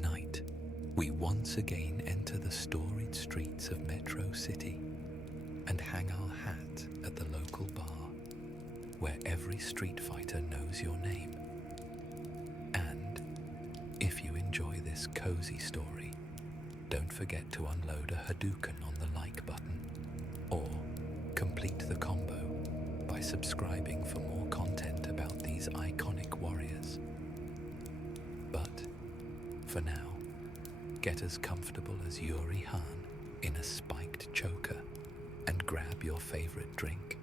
Tonight, we once again enter the storied streets of Metro City and hang our hat at the local bar where every street fighter knows your name. And if you enjoy this cozy story, don't forget to unload a Hadouken on the like button or complete the combo by subscribing for more content about these iconic warriors. But for now, get as comfortable as Yuri Han in a spiked choker and grab your favorite drink,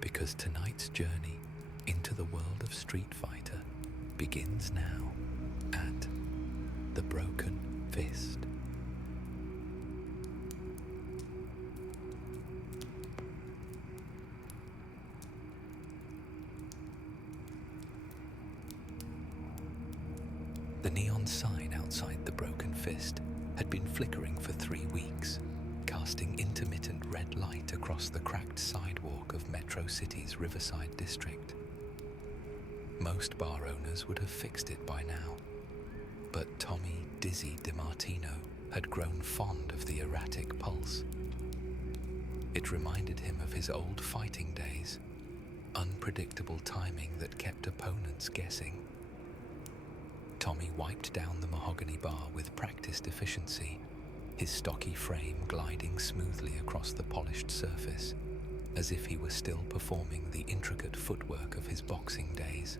because tonight's journey into the world of Street Fighter begins now at the Broken Fist. The neon sign outside the Broken Fist had been flickering for 3 weeks, casting intermittent red light across the cracked sidewalk of Metro City's Riverside district. Most bar owners would have fixed it by now, but Tommy "Dizzy" DiMartino had grown fond of the erratic pulse. It reminded him of his old fighting days, unpredictable timing that kept opponents guessing. Tommy wiped down the mahogany bar with practiced efficiency, his stocky frame gliding smoothly across the polished surface, as if he were still performing the intricate footwork of his boxing days.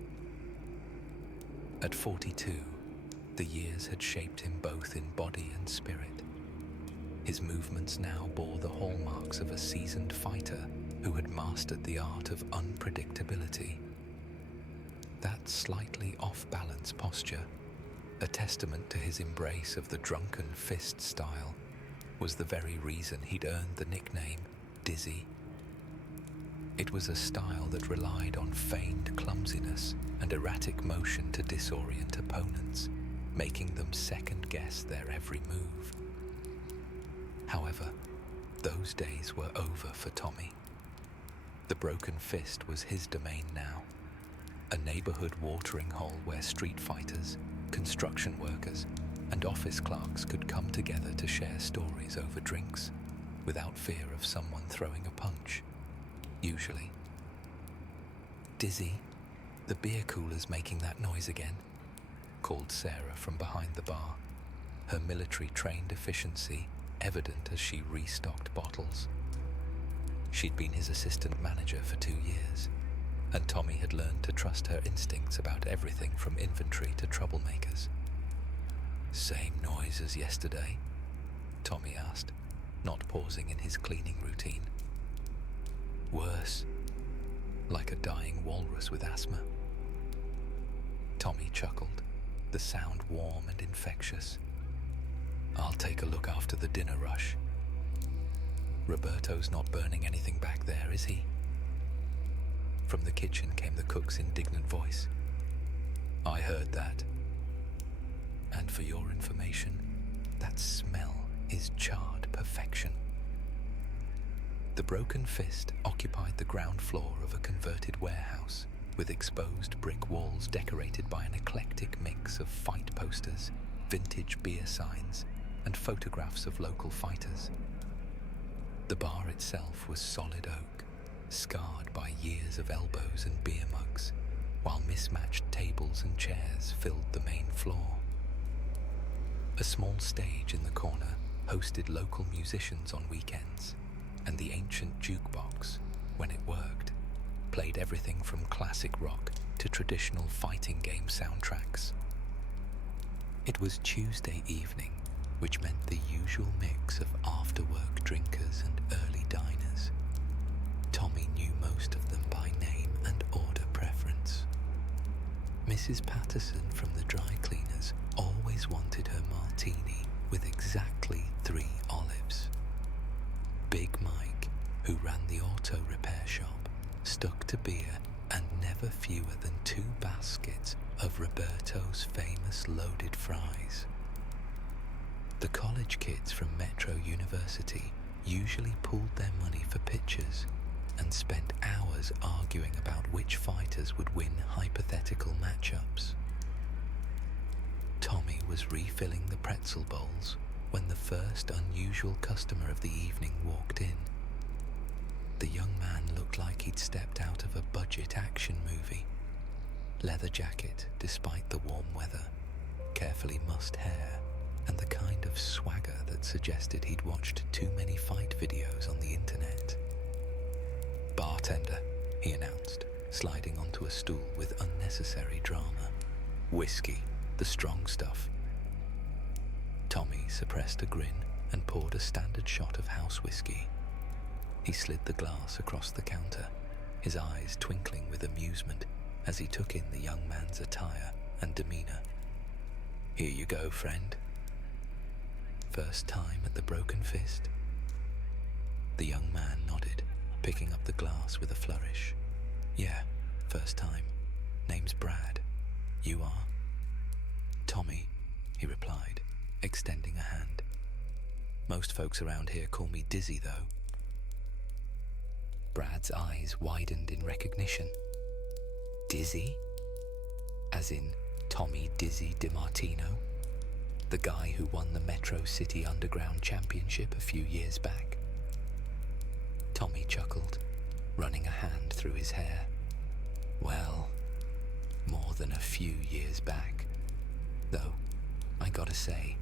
At 42, the years had shaped him both in body and spirit. His movements now bore the hallmarks of a seasoned fighter who had mastered the art of unpredictability. That slightly off-balance posture, a testament to his embrace of the drunken fist style, was the very reason he'd earned the nickname Dizzy. It was a style that relied on feigned clumsiness and erratic motion to disorient opponents, making them second-guess their every move. However, those days were over for Tommy. The Broken Fist was his domain now, a neighborhood watering hole where street fighters, construction workers, and office clerks could come together to share stories over drinks, without fear of someone throwing a punch, usually. "Dizzy, the beer cooler's making that noise again," called Sarah from behind the bar, her military-trained efficiency evident as she restocked bottles. She'd been his assistant manager for 2 years, and Tommy had learned to trust her instincts about everything from inventory to troublemakers. "Same noise as yesterday?" Tommy asked, not pausing in his cleaning routine. "Worse, like a dying walrus with asthma." Tommy chuckled, the sound warm and infectious. "I'll take a look after the dinner rush." "Roberto's not burning anything back there, is he?" From the kitchen came the cook's indignant voice. "I heard that. And for your information, that smell is charred perfection." The Broken Fist occupied the ground floor of a converted warehouse with exposed brick walls decorated by an eclectic mix of fight posters, vintage beer signs, and photographs of local fighters. The bar itself was solid oak, scarred by years of elbows and beer mugs, while mismatched tables and chairs filled the main floor. A small stage in the corner hosted local musicians on weekends, and the ancient jukebox, when it worked, played everything from classic rock to traditional fighting game soundtracks. It was Tuesday evening, which meant the usual mix of after-work drinkers and early diners. Tommy knew most of them by name and order preference. Mrs. Patterson from the dry cleaners always wanted her martini with exactly 3 olives. Big Mike, who ran the auto repair shop, stuck to beer and never fewer than 2 baskets of Roberto's famous loaded fries. The college kids from Metro University usually pooled their money for pictures and spent hours arguing about which fighters would win hypothetical matchups. Tommy was was refilling the pretzel bowls when the first unusual customer of the evening walked in. The young man looked like he'd stepped out of a budget action movie. Leather jacket despite the warm weather, carefully mussed hair, and the kind of swagger that suggested he'd watched too many fight videos on the internet. "Bartender," he announced, sliding onto a stool with unnecessary drama. "Whiskey, the strong stuff." Tommy suppressed a grin and poured a standard shot of house whiskey. He slid the glass across the counter, his eyes twinkling with amusement as he took in the young man's attire and demeanor. "Here you go, friend." "First time at the Broken Fist?" The young man nodded, picking up the glass with a flourish. "Yeah, first time. Name's Brad. You are?" "Tommy," he replied, extending a hand. "Most folks around here call me Dizzy, though." Brad's eyes widened in recognition. "Dizzy? As in Tommy Dizzy DiMartino? The guy who won the Metro City Underground Championship a few years back?" Tommy chuckled, running a hand through his hair. "Well, more than a few years back. Though, I gotta say,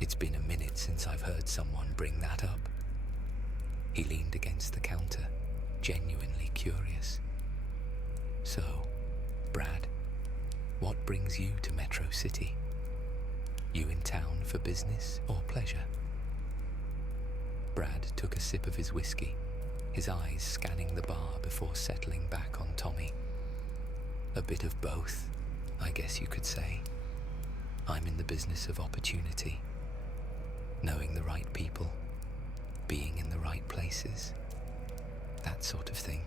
it's been a minute since I've heard someone bring that up." He leaned against the counter, genuinely curious. "So, Brad, what brings you to Metro City? You in town for business or pleasure?" Brad took a sip of his whiskey, his eyes scanning the bar before settling back on Tommy. "A bit of both, I guess you could say. I'm in the business of opportunity, knowing the right people, being in the right places, that sort of thing."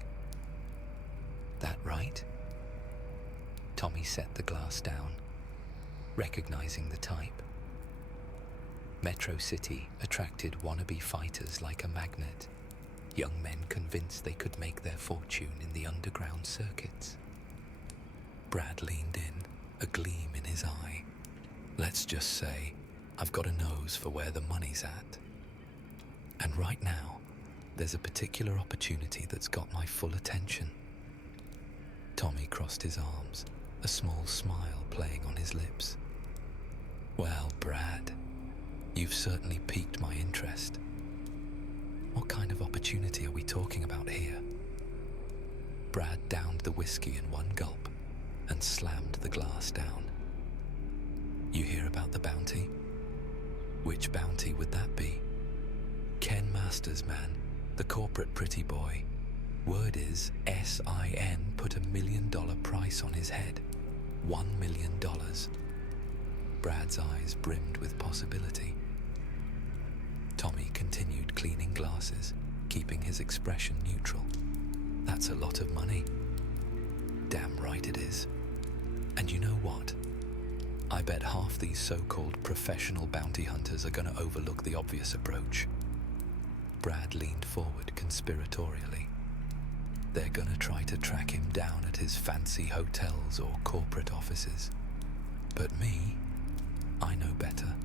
"That right?" Tommy set the glass down, recognizing the type. Metro City attracted wannabe fighters like a magnet, young men convinced they could make their fortune in the underground circuits. Brad leaned in, a gleam in his eye. "Let's just say I've got a nose for where the money's at. And right now, there's a particular opportunity that's got my full attention." Tommy crossed his arms, a small smile playing on his lips. "Well, Brad, you've certainly piqued my interest. What kind of opportunity are we talking about here?" Brad downed the whiskey in one gulp and slammed the glass down. "You hear about the bounty? Which bounty would that be?" "Ken Masters, man, the corporate pretty boy. Word is SIN put $1 million price on his head. $1 million. Brad's eyes brimmed with possibility. Tommy continued cleaning glasses, keeping his expression neutral. "That's a lot of money." "Damn right it is. And you know what? I bet half these so-called professional bounty hunters are going to overlook the obvious approach." Brad leaned forward conspiratorially. "They're going to try to track him down at his fancy hotels or corporate offices. But me, I know better."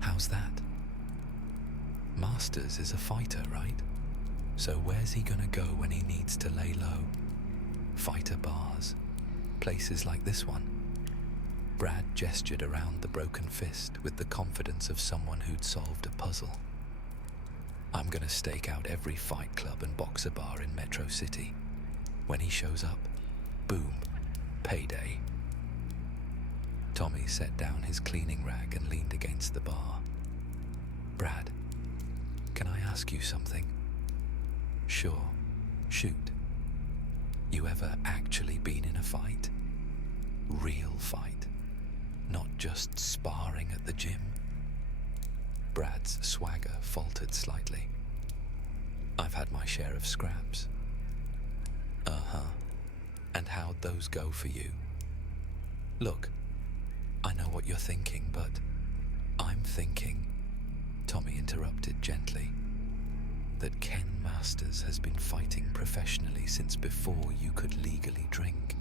"How's that?" "Masters is a fighter, right? So where's he going to go when he needs to lay low? Fighter bars. Places like this one." Brad gestured around the Broken Fist with the confidence of someone who'd solved a puzzle. "I'm going to stake out every fight club and boxer bar in Metro City. When he shows up, boom, payday." Tommy set down his cleaning rag and leaned against the bar. "Brad, can I ask you something?" "Sure, shoot." "You ever actually been in a fight? Real fight? Not just sparring at the gym?" Brad's swagger faltered slightly. "I've had my share of scraps." "Uh-huh. And how'd those go for you?" "Look, I know what you're thinking, but I'm thinking," Tommy interrupted gently, "that Ken Masters has been fighting professionally since before you could legally drink.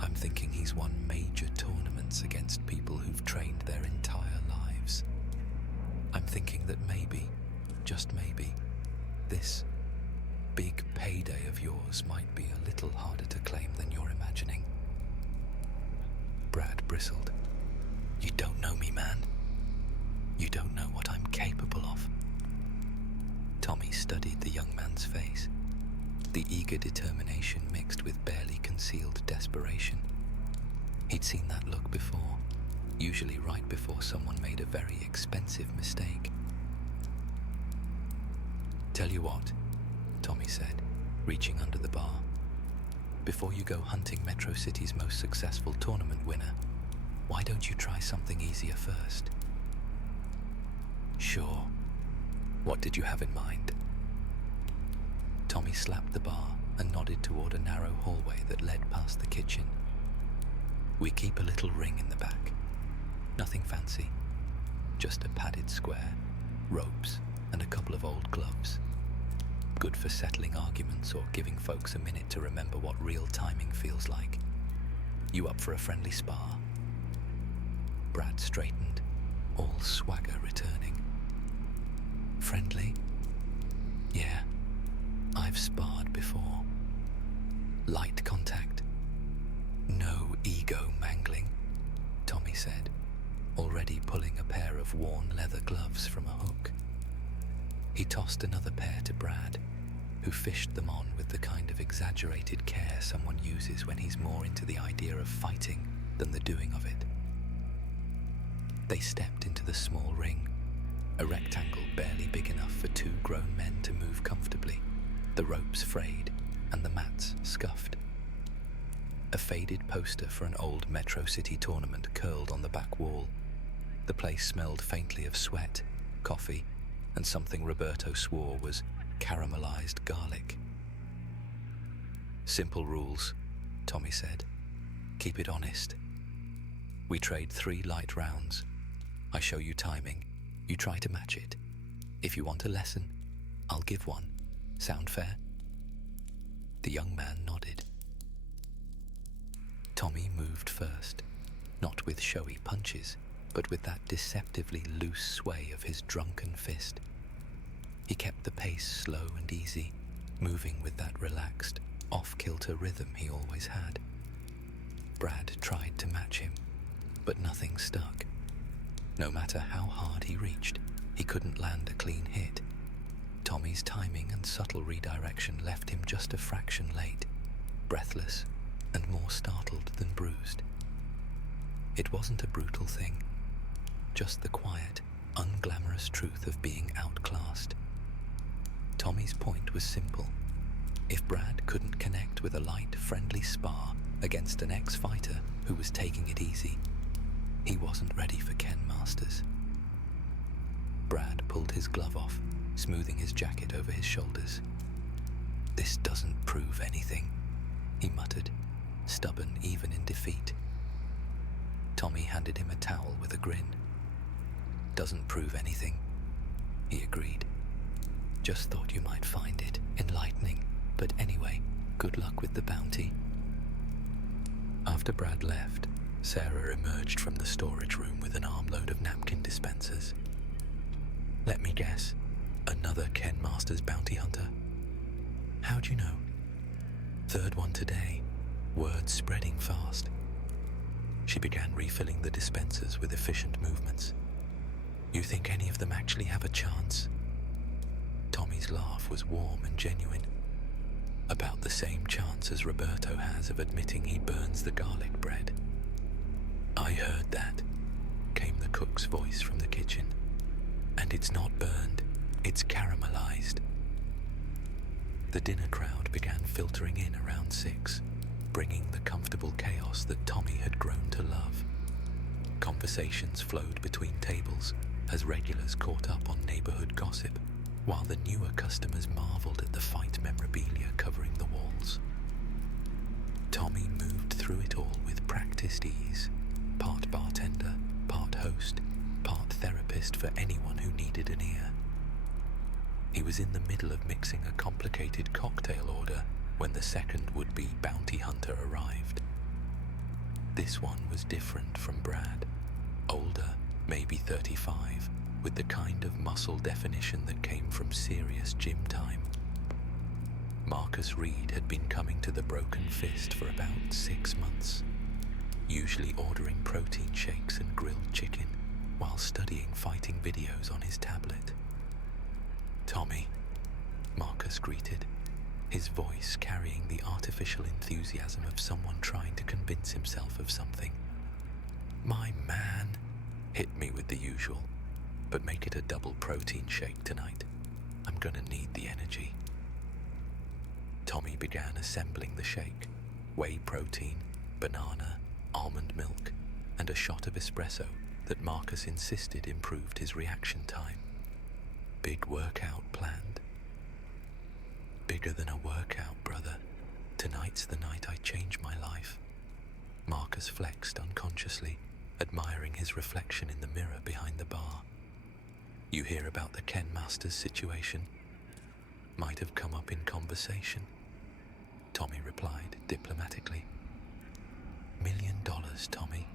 I'm thinking he's won major tournaments against people This big payday of yours might be a little harder to claim than you're imagining. Brad bristled. You don't know me, man. You don't know what I'm capable of. Tommy studied the young man's face, the eager determination mixed with barely concealed desperation. He'd seen that look before, usually right before someone made a very expensive mistake. Tell you what, Tommy said, reaching under the bar. Before you go hunting Metro City's most successful tournament winner, why don't you try something easier first? Sure. What did you have in mind? Tommy slapped the bar and nodded toward a narrow hallway that led past the kitchen. We keep a little ring in the back. Nothing fancy. Just a padded square, ropes, and a couple of old gloves. Good for settling arguments or giving folks a minute to remember what real timing feels like. You up for a friendly spar? Brad straightened, all swagger returning. Friendly? Yeah, I've sparred before. Light contact. No ego mangling, Tommy said, already pulling a pair of worn leather gloves from a hook. He tossed another pair to Brad, who fished them on with the kind of exaggerated care someone uses when he's more into the idea of fighting than the doing of it. They stepped into the small ring, a rectangle barely big enough for two grown men to move comfortably, the ropes frayed and the mats scuffed. A faded poster for an old Metro City tournament curled on the back wall. The place smelled faintly of sweat, coffee, and something Roberto swore was caramelized garlic. Simple rules, Tommy said. Keep it honest. We trade 3 light rounds. I show you timing. You try to match it. If you want a lesson, I'll give one. Sound fair? The young man nodded. Tommy moved first, not with showy punches, but with that deceptively loose sway of his drunken fist. He kept the pace slow and easy, moving with that relaxed, off-kilter rhythm he always had. Brad tried to match him, but nothing stuck. No matter how hard he reached, he couldn't land a clean hit. Tommy's timing and subtle redirection left him just a fraction late, breathless and more startled than bruised. It wasn't a brutal thing, just the quiet, unglamorous truth of being outclassed. Tommy's point was simple. If Brad couldn't connect with a light, friendly spar against an ex-fighter who was taking it easy, he wasn't ready for Ken Masters. Brad pulled his glove off, smoothing his jacket over his shoulders. This doesn't prove anything, he muttered, stubborn even in defeat. Tommy handed him a towel with a grin. Doesn't prove anything, he agreed. Just thought you might find it enlightening, but anyway, good luck with the bounty. After Brad left, Sarah emerged from the storage room with an armload of napkin dispensers. Let me guess, another Ken Masters bounty hunter? How'd you know? 3rd one today, word spreading fast. She began refilling the dispensers with efficient movements. You think any of them actually have a chance? Tommy's laugh was warm and genuine. About the same chance as Roberto has of admitting he burns the garlic bread. I heard that, came the cook's voice from the kitchen. And it's not burned, it's caramelized. The dinner crowd began filtering in around 6, bringing the comfortable chaos that Tommy had grown to love. Conversations flowed between tables as regulars caught up on neighborhood gossip, while the newer customers marveled at the fight memorabilia covering the walls. Tommy moved through it all with practiced ease, part bartender, part host, part therapist for anyone who needed an ear. He was in the middle of mixing a complicated cocktail order when the second would-be bounty hunter arrived. This one was different from Brad. Older, maybe 35, with the kind of muscle definition that came from serious gym time. Marcus Reed had been coming to the Broken Fist for about 6 months, usually ordering protein shakes and grilled chicken while studying fighting videos on his tablet. "Tommy," Marcus greeted, his voice carrying the artificial enthusiasm of someone trying to convince himself of something. "My man, hit me with the usual, but make it a double protein shake tonight. I'm gonna need the energy." Tommy began assembling the shake: whey protein, banana, almond milk, and a shot of espresso that Marcus insisted improved his reaction time. "Big workout planned?" "Bigger than a workout, brother. Tonight's the night I change my life." Marcus flexed unconsciously, admiring his reflection in the mirror behind the bar. "You hear about the Ken Masters situation? Might have come up in conversation," Tommy replied diplomatically. $1 million, Tommy.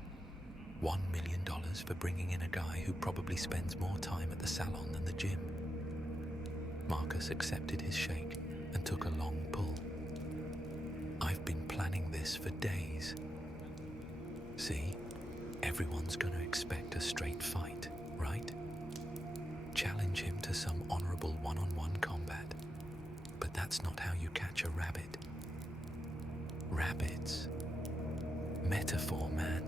$1 million for bringing in a guy who probably spends more time at the salon than the gym. Marcus accepted his shake and took a long pull. "I've been planning this for days. See, everyone's going to expect a straight fight, right? Challenge him to some honorable one-on-one combat. But that's not how you catch a rabbit. Rabbits. Metaphor, man.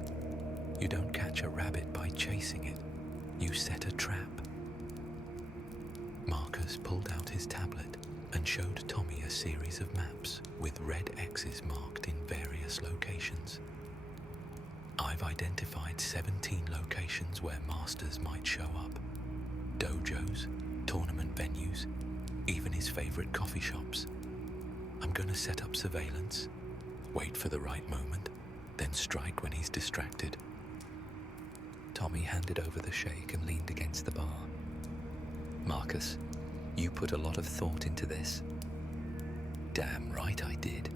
You don't catch a rabbit by chasing it. You set a trap." Marcus pulled out his tablet and showed Tommy a series of maps with red X's marked in various locations. "I've identified 17 locations where masters might show up. Dojos, tournament venues, even his favorite coffee shops. I'm gonna set up surveillance, wait for the right moment, then strike when he's distracted." Tommy handed over the shake and leaned against the bar. "Marcus, you put a lot of thought into this." "Damn right I did.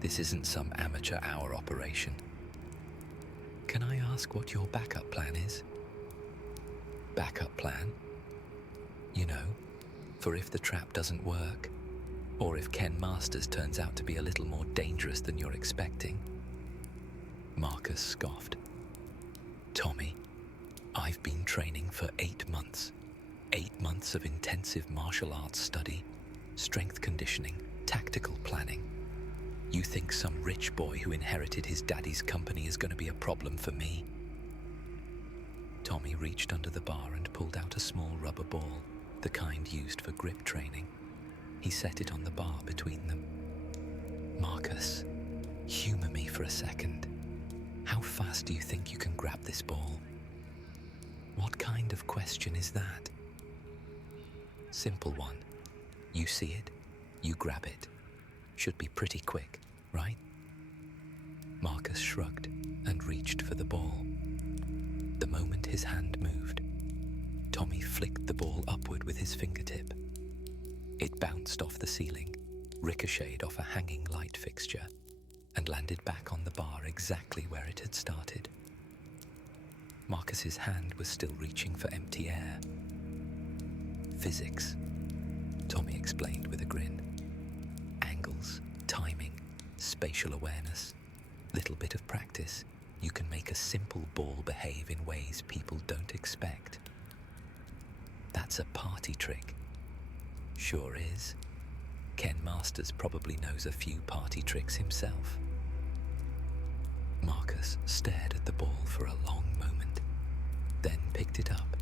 This isn't some amateur hour operation." "Can I ask what your backup plan is?" "Backup plan? You know, for if the trap doesn't work, or if Ken Masters turns out to be a little more dangerous than you're expecting." Marcus scoffed. "Tommy, I've been training for 8 months. 8 months of intensive martial arts study, strength conditioning, tactical planning. You think some rich boy who inherited his daddy's company is going to be a problem for me?" Tommy reached under the bar and pulled out a small rubber ball, the kind used for grip training. He set it on the bar between them. "Marcus, humor me for a second. How fast do you think you can grab this ball?" "What kind of question is that?" "Simple one. You see it, you grab it. Should be pretty quick, right?" Marcus shrugged and reached for the ball. The moment his hand moved, Tommy flicked the ball upward with his fingertip. It bounced off the ceiling, ricocheted off a hanging light fixture, and landed back on the bar exactly where it had started. Marcus's hand was still reaching for empty air. "Physics," Tommy explained with a grin. "Angles, timing, spatial awareness, little bit of practice. You can make a simple ball behave in ways people don't expect." "That's a party trick." "Sure is. Ken Masters probably knows a few party tricks himself." Marcus stared at the ball for a long moment, then picked it up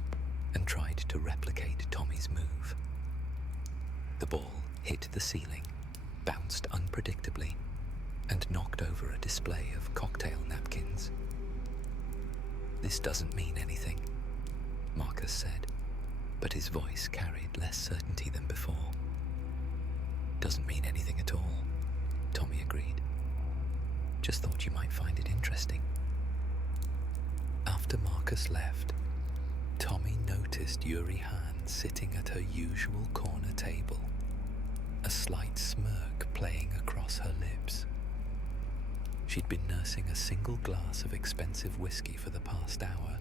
and tried to replicate Tommy's move. The ball hit the ceiling, bounced unpredictably, and knocked over a display of cocktail napkins. "This doesn't mean anything," Marcus said, but his voice carried less certainty than before. "Doesn't mean anything at all," Tommy agreed. "Just thought you might find it interesting." After Marcus left, Tommy noticed Yuri Han sitting at her usual corner table, a slight smirk playing across her lips. She'd been nursing a single glass of expensive whiskey for the past hour,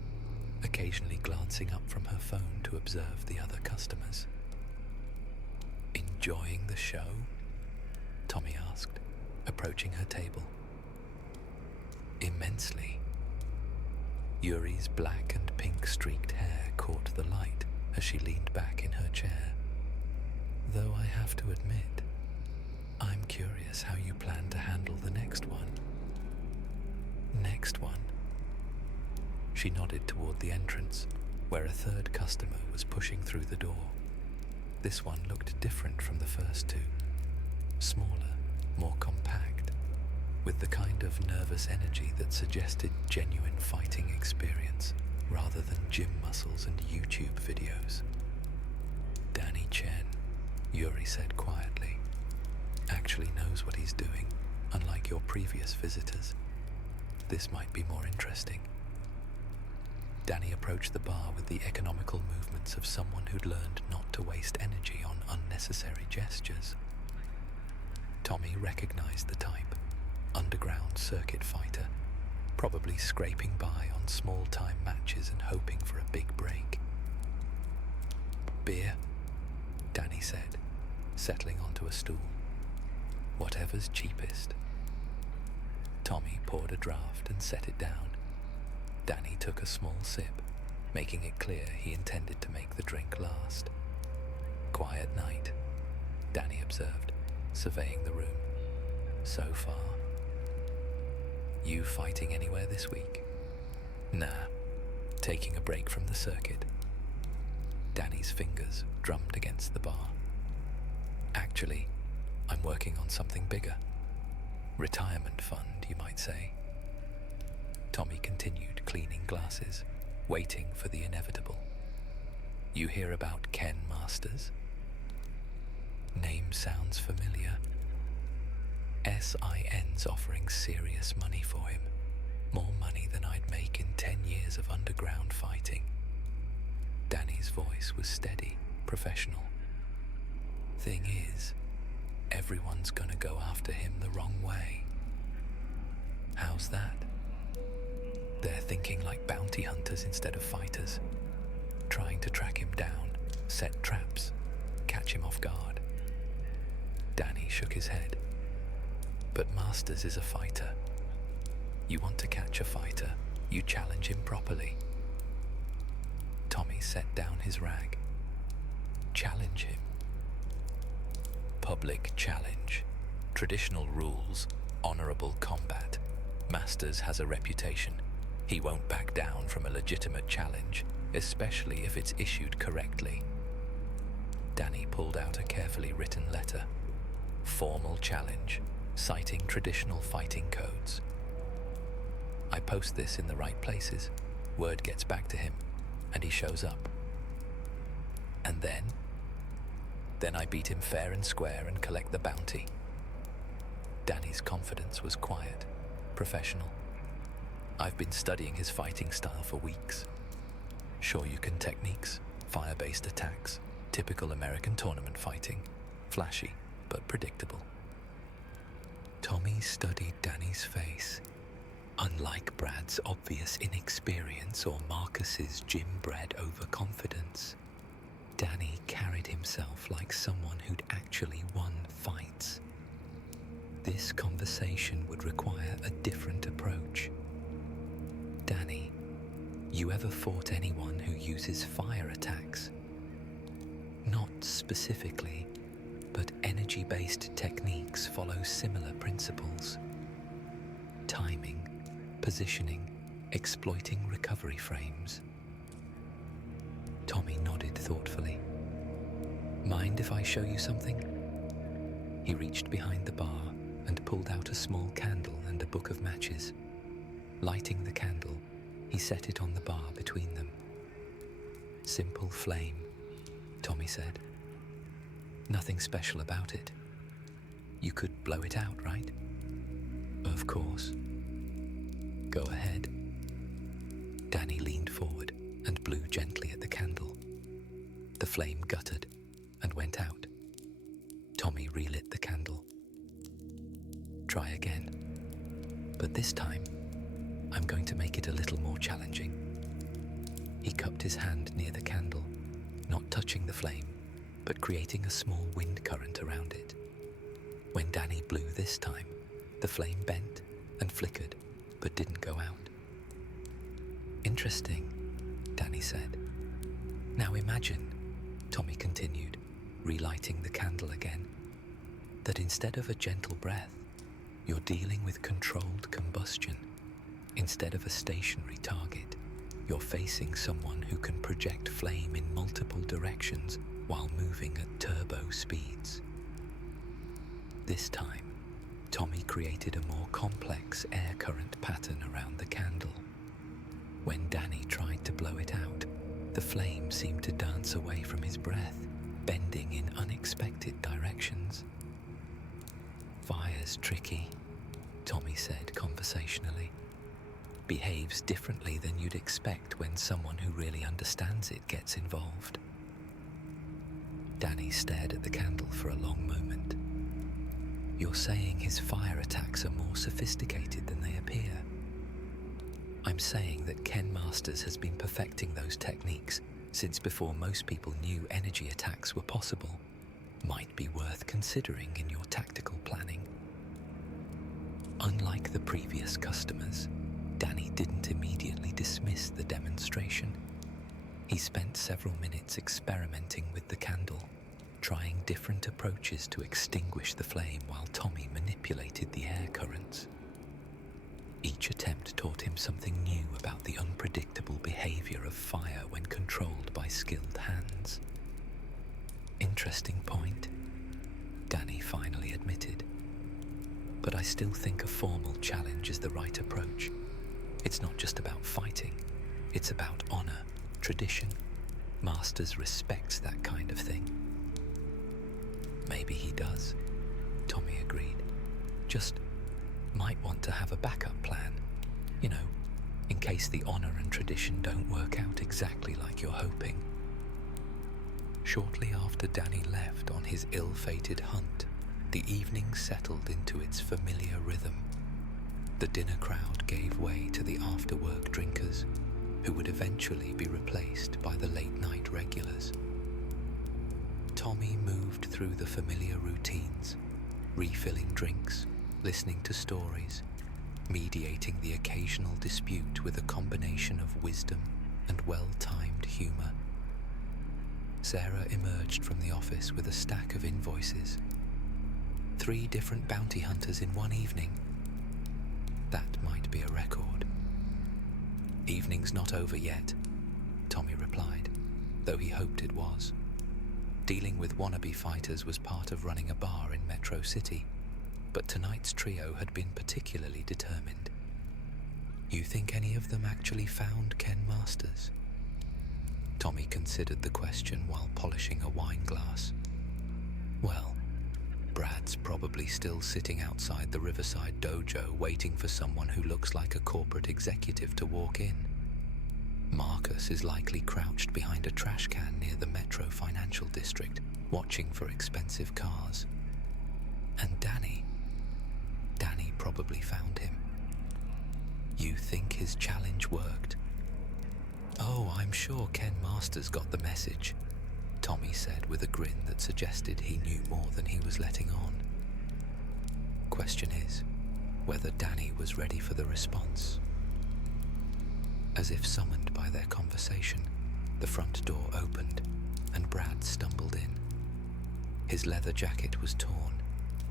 occasionally glancing up from her phone to observe the other customers. "Enjoying the show?" Tommy asked, approaching her table. "Immensely." Yuri's black and pink streaked hair caught the light as she leaned back in her chair. "Though I have to admit, I'm curious how you plan to handle the next one." "Next one?" She nodded toward the entrance, where a third customer was pushing through the door. This one looked different from the first two. Smaller, more compact, with the kind of nervous energy that suggested genuine fighting experience rather than gym muscles and YouTube videos. "Danny Chen," Yuri said quietly, "actually knows what he's doing, unlike your previous visitors. This might be more interesting." Danny approached the bar with the economical movements of someone who'd learned not to waste energy on unnecessary gestures. Tommy recognized the type, underground circuit fighter, probably scraping by on small-time matches and hoping for a big break. "Beer?" Danny said, settling onto a stool. "Whatever's cheapest." Tommy poured a draft and set it down. Danny took a small sip, making it clear he intended to make the drink last. "Quiet night," Danny observed, surveying the room. "So far." "You fighting anywhere this week?" "Nah, taking a break from the circuit." Danny's fingers drummed against the bar. "Actually, I'm working on something bigger. Retirement fund, you might say." Tommy continued cleaning glasses, waiting for the inevitable. "You hear about Ken Masters?" "Name sounds familiar." SIN's offering serious money for him. More money than I'd make in 10 years of underground fighting. Danny's voice was steady, professional. "Thing is, everyone's gonna go after him the wrong way." "How's that?" "They're thinking like bounty hunters instead of fighters, trying to track him down, set traps, catch him off guard." Danny shook his head. "But Masters is a fighter. You want to catch a fighter, you challenge him properly." Tommy set down his rag. "Challenge him?" "Public challenge. Traditional rules, honorable combat. Masters has a reputation. He won't back down from a legitimate challenge, especially if it's issued correctly." Danny pulled out a carefully written letter. "Formal challenge, citing traditional fighting codes. I post this in the right places, word gets back to him, and he shows up. And then I beat him fair and square and collect the bounty." Danny's confidence was quiet, professional. "I've been studying his fighting style for weeks. Shoryuken techniques, fire-based attacks, typical American tournament fighting. Flashy, but predictable." Tommy studied Danny's face. Unlike Brad's obvious inexperience or Marcus's gym-bred overconfidence, Danny carried himself like someone who'd actually won fights. This conversation would require a different approach. "Danny, you ever fought anyone who uses fire attacks?" "Not specifically, but energy-based techniques follow similar principles. Timing, positioning, exploiting recovery frames." Tommy nodded thoughtfully. "Mind if I show you something?" He reached behind the bar and pulled out a small candle and a book of matches. Lighting the candle, he set it on the bar between them. "Simple flame," Tommy said. "Nothing special about it. You could blow it out, right?" "Of course." "Go ahead." Danny leaned forward and blew gently at the candle. The flame guttered and went out. Tommy relit the candle. "Try again. But this time, I'm going to make it a little more challenging." He cupped his hand near the candle, not touching the flame, but creating a small wind current around it. When Danny blew this time, the flame bent and flickered, but didn't go out. "Interesting," Danny said. "Now imagine," Tommy continued, relighting the candle again, "that instead of a gentle breath, you're dealing with controlled combustion. Instead of a stationary target, you're facing someone who can project flame in multiple directions while moving at turbo speeds." This time, Tommy created a more complex air current pattern around the candle. When Danny tried to blow it out, the flame seemed to dance away from his breath, bending in unexpected directions. "Fire's tricky," Tommy said conversationally. "Behaves differently than you'd expect when someone who really understands it gets involved." Danny stared at the candle for a long moment. "You're saying his fire attacks are more sophisticated than they appear?" "I'm saying that Ken Masters has been perfecting those techniques since before most people knew energy attacks were possible. Might be worth considering in your tactical planning." Unlike the previous customers, Danny didn't immediately dismiss the demonstration. He spent several minutes experimenting with the candle, trying different approaches to extinguish the flame while Tommy manipulated the air currents. Each attempt taught him something new about the unpredictable behavior of fire when controlled by skilled hands. "Interesting point," Danny finally admitted. "But I still think a formal challenge is the right approach. It's not just about fighting, it's about honor, tradition. Masters respects that kind of thing." "Maybe he does," Tommy agreed. "Just might want to have a backup plan, in case the honor and tradition don't work out exactly like you're hoping." Shortly after Danny left on his ill-fated hunt, the evening settled into its familiar rhythm. The dinner crowd gave way to the after-work drinkers, who would eventually be replaced by the late-night regulars. Tommy moved through the familiar routines, refilling drinks, listening to stories, mediating the occasional dispute with a combination of wisdom and well-timed humor. Sarah emerged from the office with a stack of invoices. 3 different bounty hunters in one evening. That might be a record. "Evening's not over yet," Tommy replied, though he hoped it was. Dealing with wannabe fighters was part of running a bar in Metro City, but tonight's trio had been particularly determined. "You think any of them actually found Ken Masters?" Tommy considered the question while polishing a wine glass. "Well, Brad's probably still sitting outside the Riverside dojo waiting for someone who looks like a corporate executive to walk in. Marcus is likely crouched behind a trash can near the Metro Financial District, watching for expensive cars. And Danny probably found him." "You think his challenge worked?" "Oh, I'm sure Ken Masters got the message," Tommy said with a grin that suggested he knew more than he was letting on. "Question is, whether Danny was ready for the response." As if summoned by their conversation, the front door opened and Brad stumbled in. His leather jacket was torn,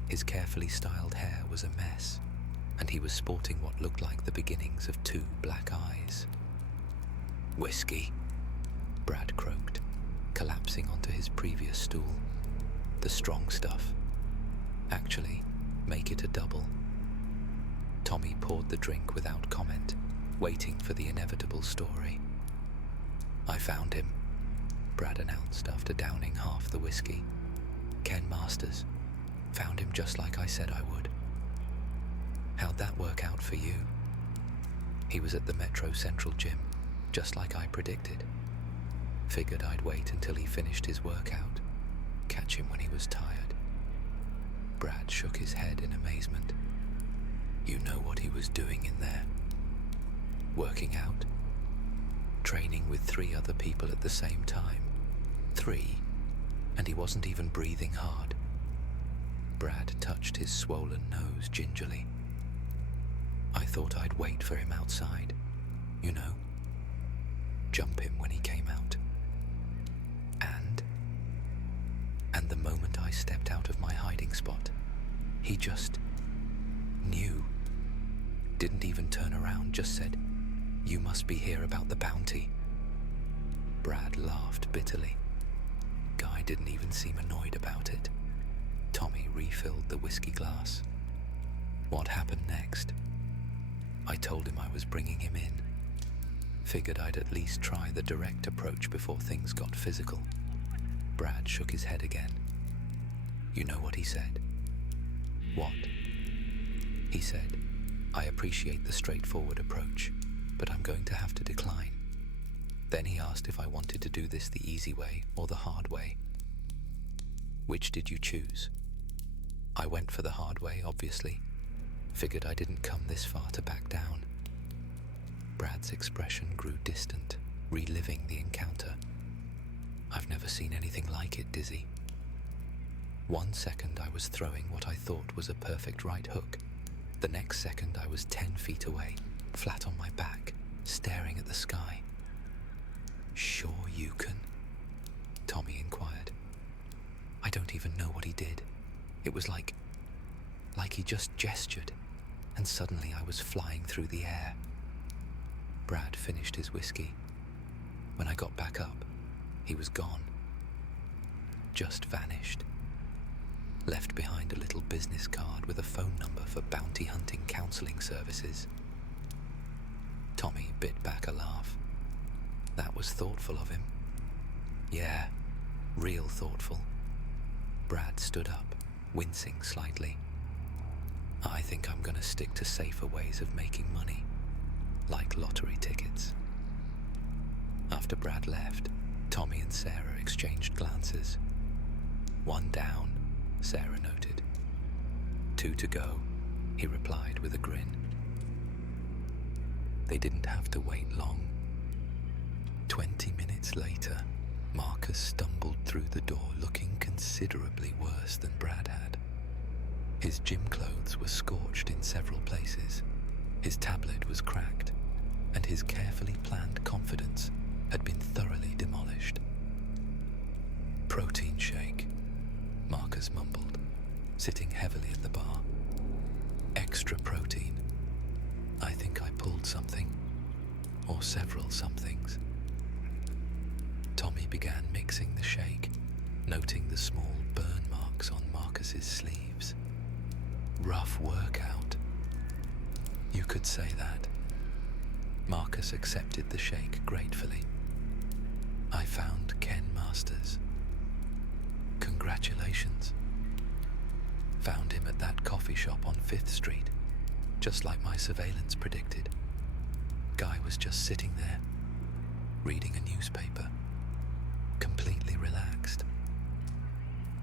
his carefully styled hair was a mess, and he was sporting what looked like the beginnings of 2 black eyes. "Whiskey," Brad croaked, collapsing onto his previous stool. "The strong stuff. Actually, make it a double." Tommy poured the drink without comment, waiting for the inevitable story. "I found him," Brad announced after downing half the whiskey. "Ken Masters. Found him just like I said I would." "How'd that work out for you?" "He was at the Metro Central gym, just like I predicted. Figured I'd wait until he finished his workout, catch him when he was tired." Brad shook his head in amazement. "You know what he was doing in there? Working out? training with 3 other people at the same time. 3, and he wasn't even breathing hard. Brad touched his swollen nose gingerly. I thought I'd wait for him outside, you know, jump him when he came out. And the moment I stepped out of my hiding spot, he just knew. Didn't even turn around, just said, "You must be here about the bounty." Brad laughed bitterly. Guy didn't even seem annoyed about it. Tommy refilled the whiskey glass. What happened next? I told him I was bringing him in. Figured I'd at least try the direct approach before things got physical. Brad shook his head again. You know what he said? What? He said, "I appreciate the straightforward approach, but I'm going to have to decline." Then he asked if I wanted to do this the easy way or the hard way. Which did you choose? I went for the hard way, obviously. Figured I didn't come this far to back down. Brad's expression grew distant, reliving the encounter. I've never seen anything like it, Dizzy. 1 second I was throwing what I thought was a perfect right hook. The next second I was 10 feet away, flat on my back, staring at the sky. "Sure you can?" Tommy inquired. I don't even know what he did. It was like he just gestured, and suddenly I was flying through the air. Brad finished his whiskey. When I got back up, he was gone. Just vanished. Left behind a little business card with a phone number for bounty hunting counseling services. Tommy bit back a laugh. That was thoughtful of him. Yeah, real thoughtful. Brad stood up, wincing slightly. I think I'm gonna stick to safer ways of making money, like lottery tickets. After Brad left, Tommy and Sarah exchanged glances. 1 down, Sarah noted. 2 to go, he replied with a grin. They didn't have to wait long. 20 minutes later, Marcus stumbled through the door looking considerably worse than Brad had. His gym clothes were scorched in several places, his tablet was cracked, and his carefully planned confidence had been thoroughly demolished. "Protein shake," Marcus mumbled, sitting heavily at the bar. "Extra protein. I think I pulled something, or several somethings." Tommy began mixing the shake, noting the small burn marks on Marcus's sleeves. "Rough workout. You could say that." Marcus accepted the shake gratefully. "I found Ken Masters." "Congratulations." "Found him at that coffee shop on 5th Street, just like my surveillance predicted. Guy was just sitting there, reading a newspaper, completely relaxed."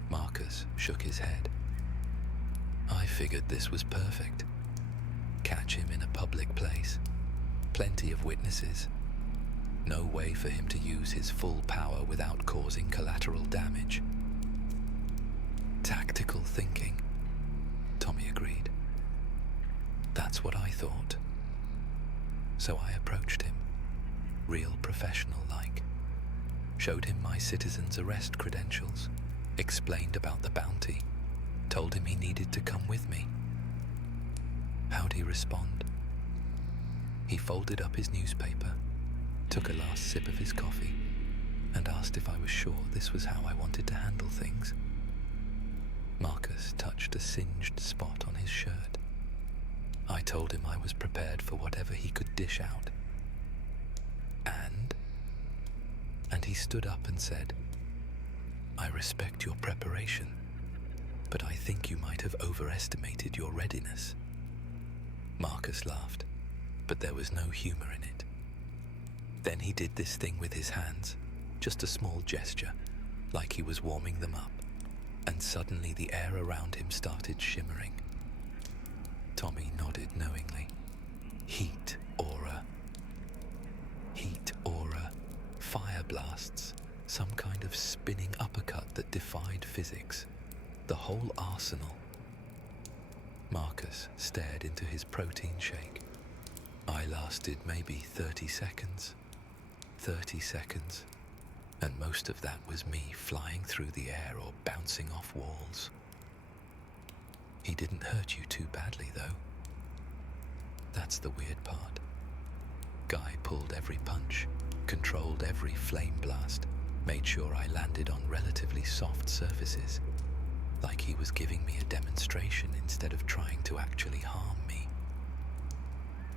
Marcus shook his head. "I figured this was perfect. Catch him in a public place, plenty of witnesses, no way for him to use his full power without causing collateral damage." "Tactical thinking," Tommy agreed. "That's what I thought." So I approached him, real professional-like, showed him my citizen's arrest credentials, explained about the bounty, told him he needed to come with me. How'd he respond? He folded up his newspaper, took a last sip of his coffee, and asked if I was sure this was how I wanted to handle things. Marcus touched a singed spot on his shirt. I told him I was prepared for whatever he could dish out. And he stood up and said, "I respect your preparation, but I think you might have overestimated your readiness." Marcus laughed, but there was no humor in it. Then he did this thing with his hands, just a small gesture, like he was warming them up, and suddenly the air around him started shimmering. Tommy nodded knowingly. Heat aura. Heat aura. fire blasts, some kind of spinning uppercut that defied physics. The whole arsenal. Marcus stared into his protein shake. I lasted maybe 30 seconds. 30 seconds. And most of that was me flying through the air or bouncing off walls. He didn't hurt you too badly, though. That's the weird part. Guy pulled every punch, controlled every flame blast, made sure I landed on relatively soft surfaces, like he was giving me a demonstration instead of trying to actually harm me.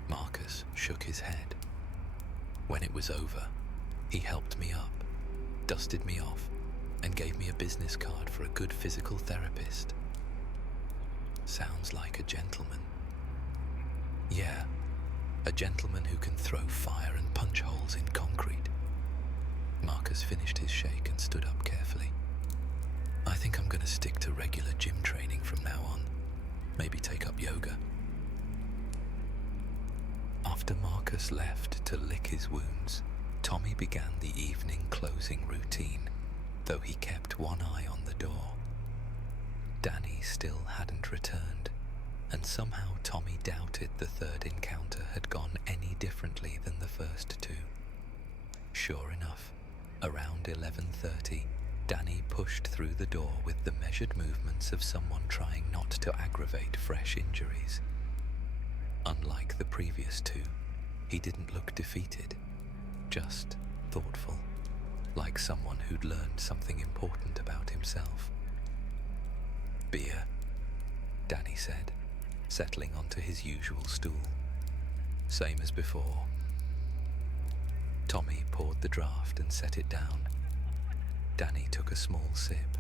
Marcus shook his head. When it was over, he helped me up, dusted me off, and gave me a business card for a good physical therapist. Sounds like a gentleman. Yeah, a gentleman who can throw fire and punch holes in concrete. Marcus finished his shake and stood up carefully. I think I'm going to stick to regular gym training from now on. Maybe take up yoga. After Marcus left to lick his wounds, Tommy began the evening closing routine, though he kept one eye on the door. Danny still hadn't returned, and somehow Tommy doubted the third encounter had gone any differently than the first two. Sure enough, around 11:30, Danny pushed through the door with the measured movements of someone trying not to aggravate fresh injuries. Unlike the previous two, he didn't look defeated, just thoughtful, like someone who'd learned something important about himself. Beer, Danny said, settling onto his usual stool. Same as before. Tommy poured the draft and set it down. Danny took a small sip,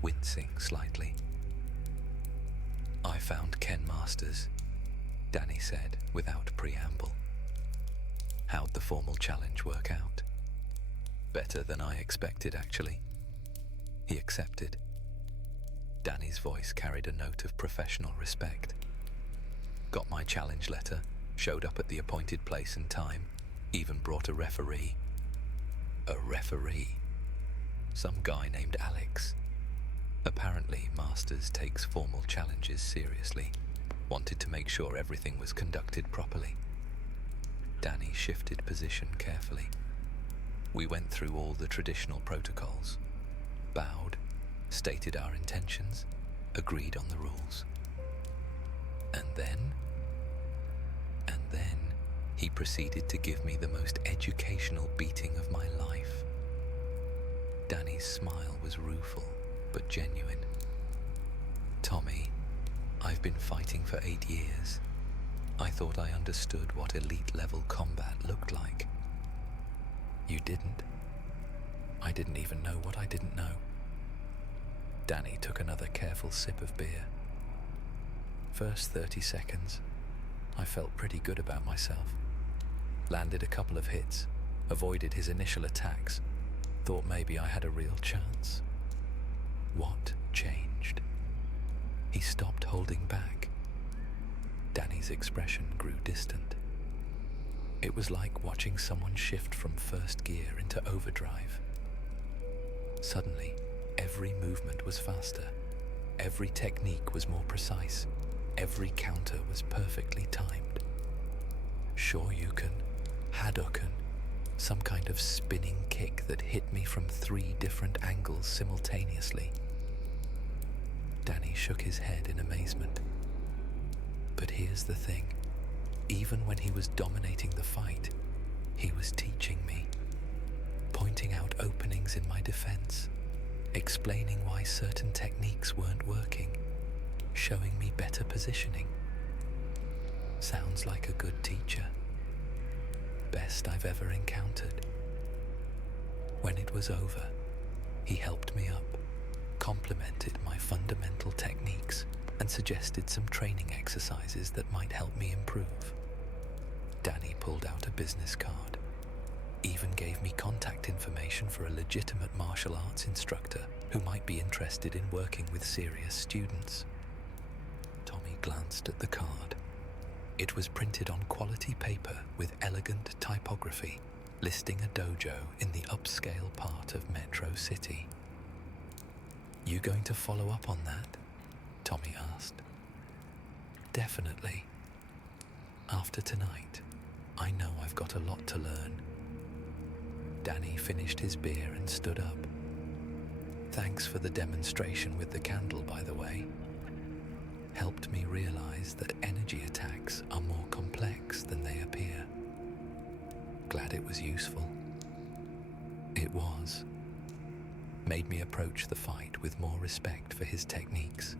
wincing slightly. I found Ken Masters, Danny said without preamble. How'd the formal challenge work out? Better than I expected, actually. He accepted. Danny's voice carried a note of professional respect. Got my challenge letter, showed up at the appointed place and time, even brought a referee. A referee? Some guy named Alex. Apparently, Masters takes formal challenges seriously. Wanted to make sure everything was conducted properly. Danny shifted position carefully. We went through all the traditional protocols, bowed, stated our intentions, agreed on the rules. And then he proceeded to give me the most educational beating of my life. Danny's smile was rueful, but genuine. Tommy, I've been fighting for 8 years. I thought I understood what elite-level combat looked like. You didn't. I didn't even know what I didn't know. Danny took another careful sip of beer. First 30 seconds, I felt pretty good about myself. Landed a couple of hits, avoided his initial attacks, thought maybe I had a real chance. What changed? He stopped holding back. Danny's expression grew distant. It was like watching someone shift from first gear into overdrive. Suddenly, every movement was faster. Every technique was more precise. Every counter was perfectly timed. Shoryuken, Hadouken, some kind of spinning kick that hit me from 3 different angles simultaneously. Danny shook his head in amazement. But here's the thing. Even when he was dominating the fight, he was teaching me, pointing out openings in my defense, explaining why certain techniques weren't working, showing me better positioning. Sounds like a good teacher. Best I've ever encountered. When it was over, he helped me up, complimented my fundamental techniques, and suggested some training exercises that might help me improve. Danny pulled out a business card, even gave me contact information for a legitimate martial arts instructor who might be interested in working with serious students. Tommy glanced at the card. It was printed on quality paper with elegant typography, listing a dojo in the upscale part of Metro City. "You going to follow up on that?" Tommy asked. "Definitely. After tonight, I know I've got a lot to learn." Danny finished his beer and stood up. "Thanks for the demonstration with the candle, by the way. Helped me realize that energy attacks are more complex than they appear. Glad it was useful." It was. Made me approach the fight with more respect for his techniques.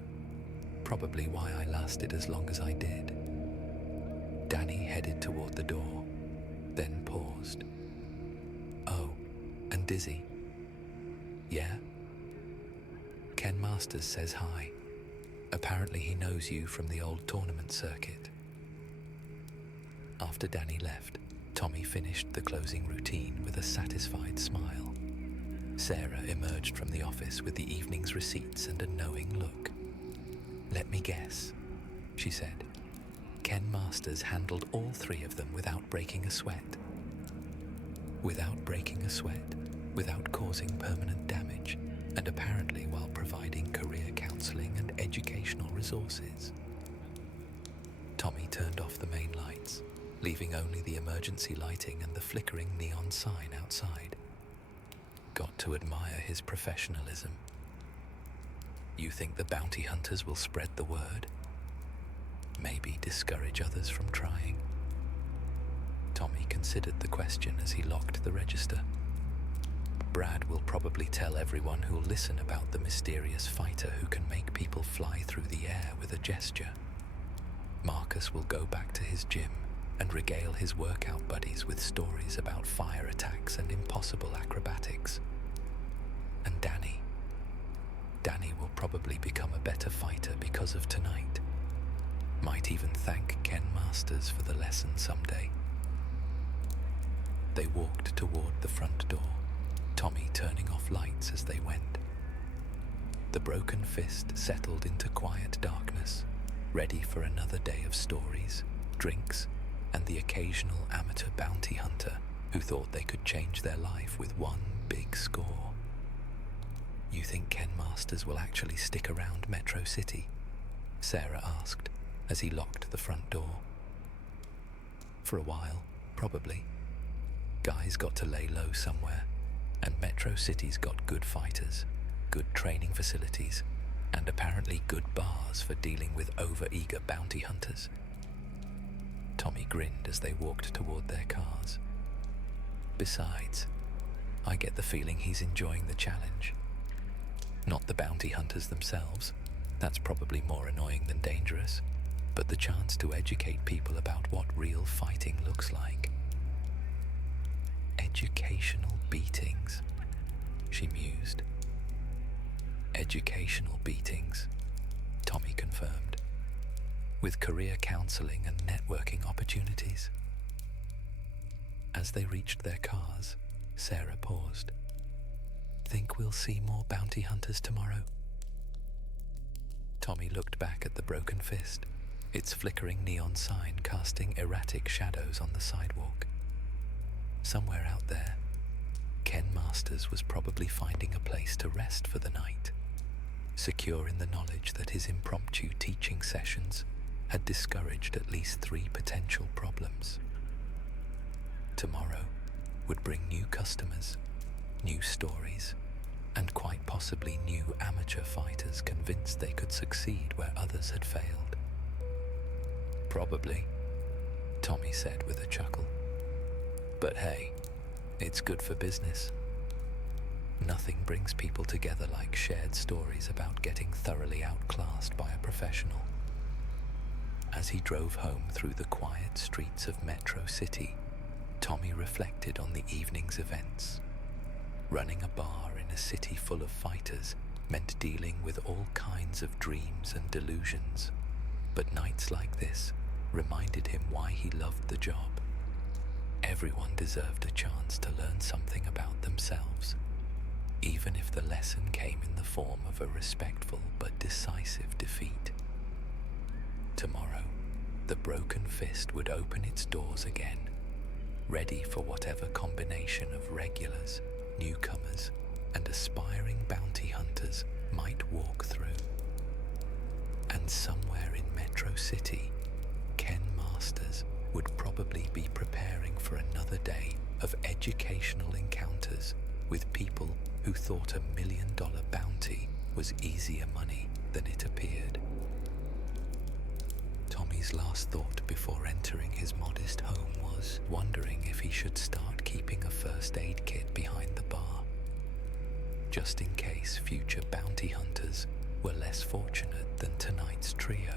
Probably why I lasted as long as I did. Danny headed toward the door, then paused. "Oh, and Dizzy?" "Yeah?" "Ken Masters says hi. Apparently he knows you from the old tournament circuit." After Danny left, Tommy finished the closing routine with a satisfied smile. Sarah emerged from the office with the evening's receipts and a knowing look. "Let me guess," she said. "Ken Masters handled all three of them without breaking a sweat." Without breaking a sweat, without causing permanent damage, and apparently while providing career counseling and educational resources. Tommy turned off the main lights, leaving only the emergency lighting and the flickering neon sign outside. Got to admire his professionalism. "You think the bounty hunters will spread the word? Maybe discourage others from trying?" Tommy considered the question as he locked the register. "Brad will probably tell everyone who'll listen about the mysterious fighter who can make people fly through the air with a gesture. Marcus will go back to his gym and regale his workout buddies with stories about fire attacks and impossible acrobatics. And Danny will probably become a better fighter because of tonight. Might even thank Ken Masters for the lesson someday." They walked toward the front door, Tommy turning off lights as they went. The broken fist settled into quiet darkness, ready for another day of stories, drinks, and the occasional amateur bounty hunter who thought they could change their life with one big score. "You think Ken Masters will actually stick around Metro City?" Sarah asked as he locked the front door. "For a while, probably. Guy's got to lay low somewhere, and Metro City's got good fighters, good training facilities, and apparently good bars for dealing with over-eager bounty hunters." Tommy grinned as they walked toward their cars. "Besides, I get the feeling he's enjoying the challenge. Not the bounty hunters themselves, that's probably more annoying than dangerous, but the chance to educate people about what real fighting looks like." "Educational beatings," she mused. "Educational beatings," Tommy confirmed, "with career counseling and networking opportunities." As they reached their cars, Sarah paused. "Think we'll see more bounty hunters tomorrow?" Tommy looked back at the broken fist, its flickering neon sign casting erratic shadows on the sidewalk. Somewhere out there, Ken Masters was probably finding a place to rest for the night, secure in the knowledge that his impromptu teaching sessions had discouraged at least 3 potential problems. Tomorrow would bring new customers, new stories, and quite possibly new amateur fighters convinced they could succeed where others had failed. "Probably," Tommy said with a chuckle. "But hey, it's good for business. Nothing brings people together like shared stories about getting thoroughly outclassed by a professional." As he drove home through the quiet streets of Metro City, Tommy reflected on the evening's events. Running a bar in a city full of fighters meant dealing with all kinds of dreams and delusions, but nights like this reminded him why he loved the job. Everyone deserved a chance to learn something about themselves, even if the lesson came in the form of a respectful but decisive defeat. Tomorrow, the broken fist would open its doors again, ready for whatever combination of regulars, newcomers, and aspiring bounty hunters might walk through. And somewhere in Metro City, Ken Masters would probably be preparing for another day of educational encounters with people who thought $1 million bounty was easier money than it appeared. Tommy's last thought before entering his modest home was wondering if he should start keeping a first aid kit behind the bar, just in case future bounty hunters were less fortunate than tonight's trio.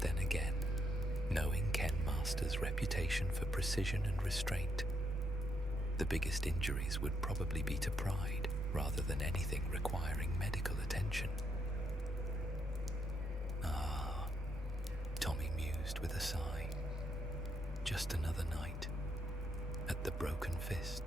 Then again, knowing Ken Masters' reputation for precision and restraint, the biggest injuries would probably be to pride rather than anything requiring medical attention. Ah, Tommy mused with a sigh. Just another night at the Broken Fist.